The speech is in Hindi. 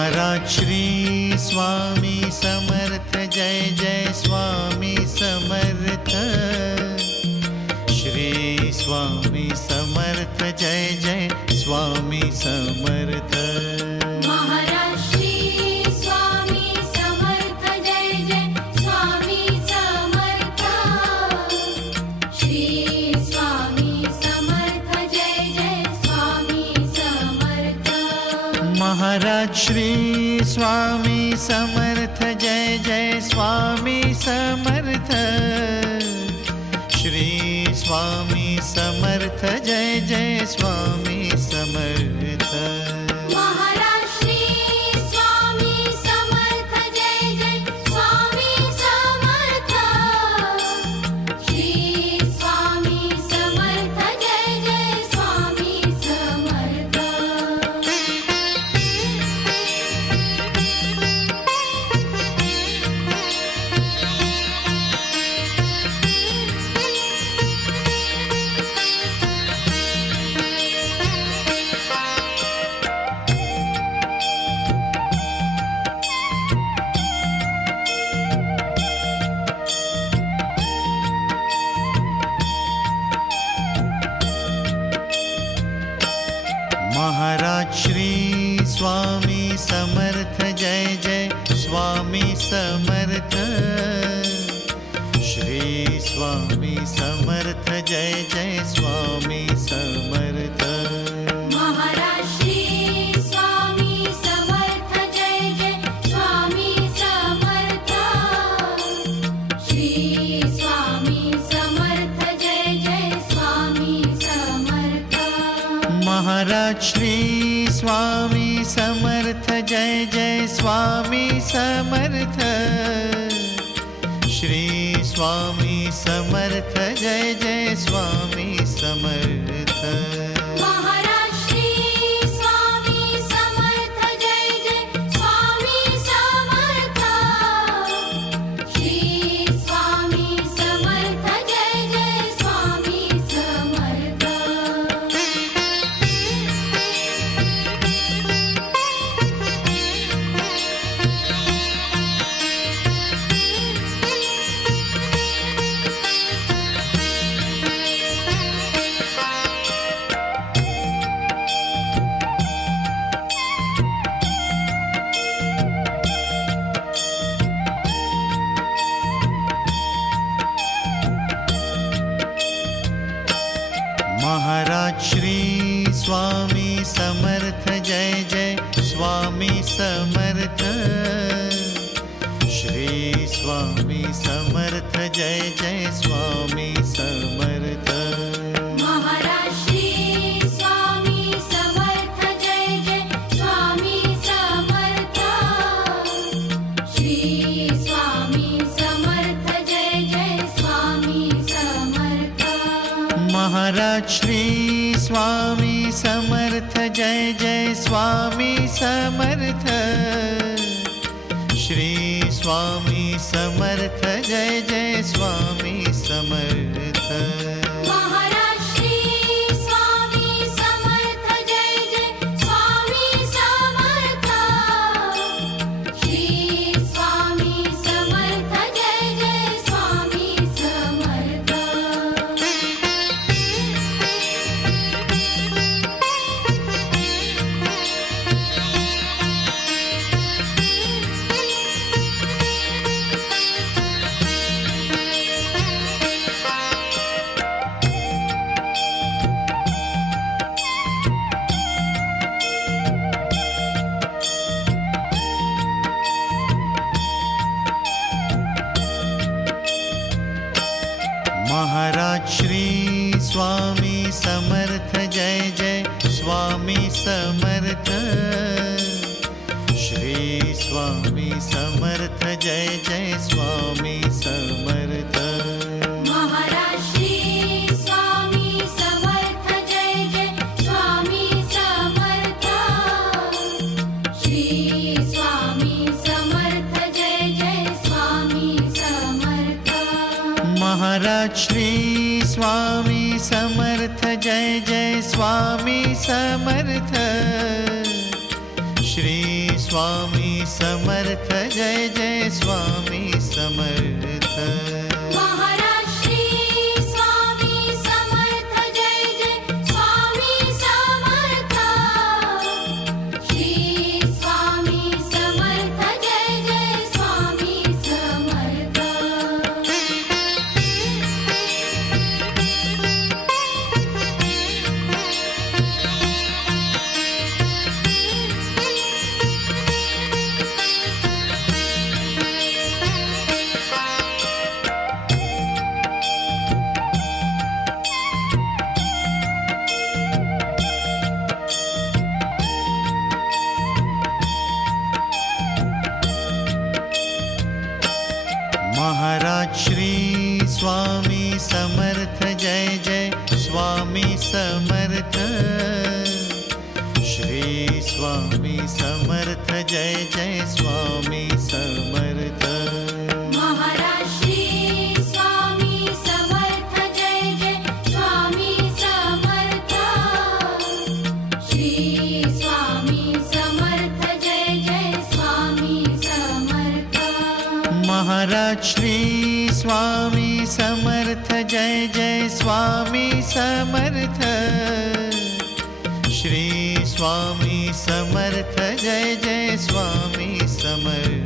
महाराज श्री स्वामी समर्थ जय जय स्वामी समर्थ। श्री स्वामी समर्थ जय जय स्वामी समर्थ। महाराज श्री स्वामी समर्थ जय जय स्वामी समर्थ। श्री स्वामी समर्थ जय जय स्वामी समर्थ। महाराज श्री स्वामी समर्थ जय जय स्वामी समर्थ। श्री स्वामी समर्थ जय जय स्वामी समर्थ। महाराज श्री स्वामी समर्थ जय जय स्वामी समर्थ। श्री स्वामी समर्थ जय जय स्वामी समर्थ। महाराज श्री स्वामी समर्थ जय जय स्वामी समर्थ। श्री स्वामी समर्थ जय जय स्वामी समर्थ। महाराज श्री स्वामी समर्थ जय जय स्वामी समर्थ। श्री स्वामी समर्थ जय जय स्वामी समर्थ। महाराज श्री स्वामी समर्थ जय जय स्वामी समर्थ। श्री स्वामी समर्थ जय जय स्वामी समर्थ। महाराज श्री स्वामी समर्थ जय जय स्वामी समर्थ। श्री स्वामी समर्थ जय जय स्वामी समर्थ। महाराज श्री स्वामी समर्थ जय जय स्वामी समर्थ। श्री स्वामी समर्थ जय जय स्वामी समर्थ। महाराज श्री स्वामी समर्थ जय जय स्वामी समर्थ। श्री स्वामी समर्थ जय जय स्वामी समर्थ। महाराज श्री स्वामी समर्थ जय जय स्वामी समर्थ। श्री स्वामी समर्थ जय जय स्वामी समर्थ। महाराज श्री स्वामी समर्थ जय जय स्वामी समर्थ। श्री स्वामी समर्थ जय जय स्वामी समर्थ। महाराज श्री स्वामी समर्थ जय जय स्वामी समर्थ। श्री स्वामी समर्थ जय जय स्वामी समर्थ। महाराज श्री स्वामी समर्थ जय जय स्वामी समर्थ। श्री स्वामी समर्थ जय जय स्वामी समर्थ। महाराज श्री स्वामी समर्थ जय जय स्वामी समर्थ। श्री स्वामी समर्थ जय जय स्वामी समर्थ महाराज श्री स्वामी समर्थ जय जय स्वामी समर्थ श्री स्वामी समर्थ जय जय स्वामी समर्थ महाराज श्री स्वामी समर्थ जय जय स्वामी समर्थ श्री स्वामी समर्थ जय जय स्वामी समर्थ महाराज श्री स्वामी समर्थ जय जय स्वामी समर्थ श्री स्वामी समर्थ जय जय स्वामी समर्थ महाराज श्री स्वामी समर्थ जय जय स्वामी समर्थ श्री स्वामी समर्थ जय जय स्वामी समर्थ